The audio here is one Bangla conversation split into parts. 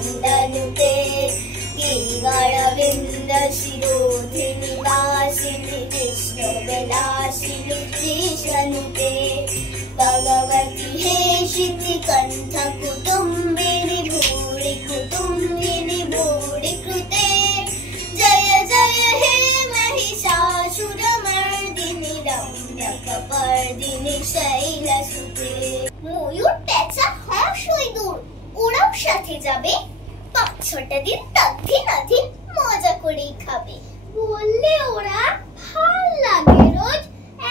नन्दनुते गिरिवरविन्द शिरोधिनि वासिनि विष्णुविलासिनि श्रीशनुते भगवति हेशिति कण्ठ कुटुम्बिनि भूरि कुटुम्बिनि भूरि कृते जय जय हे महिषासुरमर्दिनि रम्यकपर्दिनि शैलसुते ময়ূর পেঁচা হাঁস ইঁদুর ওরাও সাথে যাবে ৫-৬টা দিন তদ্দিন মজা করেই খাবে বললে ওরা ভাল লাগে রোজ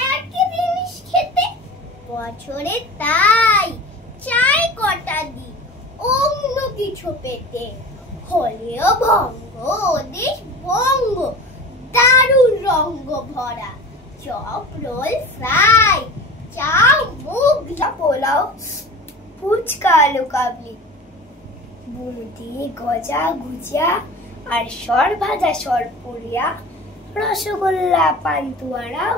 একই জিনিস খেতে বছরে তাই চাই কটা দিন অন্য কিছু পেতে হলেও ভঙ্গ দেশ বঙ্গ দারুণ রঙ্গ ভরা চপ রোল ফ্রাই চাউ মুগ পোলাও ফুচকা আলু কাবলি বুন্দি গজা গুজিয়া আর সর ভাজা সরপুরিয়া রসগোল্লা পান্তুয়ারাও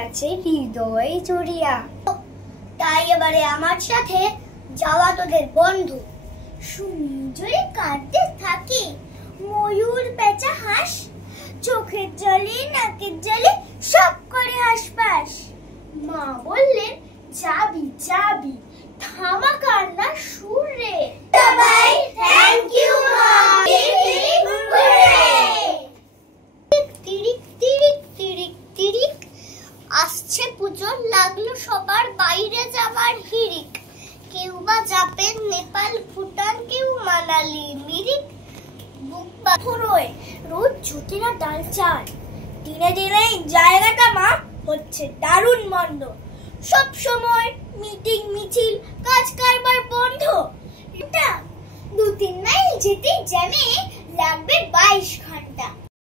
আছে হৃদয় জুড়িয়া তাই এবারে আমার সাথে যাওয়া তোদের বন্ধু শুনি জোরে কাঁদতে থাকে ময়ূর পেঁচা হাঁস চোখের জলে নাকের জলে সব করে হাসপাস মা বললেন যাবি যাবি থামা কান্না সুর রে সবাই থ্যাংক ইউ মা তিরিক তিরিক তিরিক তিরিক আসছে পুজো লাগলো সবার বাইরে যাবার হিড়িক কেউ বা যাবেন নেপাল ভুটান কেউ মানালি মিরিক বুক বাফরোয় রোজ জুতিরা ডাল চাল দিনে দিনে জায়গাটা মা হচ্ছে দারুণ মন্দ সব সময় মিটিং মিছিল কাজ কারবার বন্ধ এটা ২-৩ মাইল যেতে জ্যামে লাগবে ২২ ঘন্টা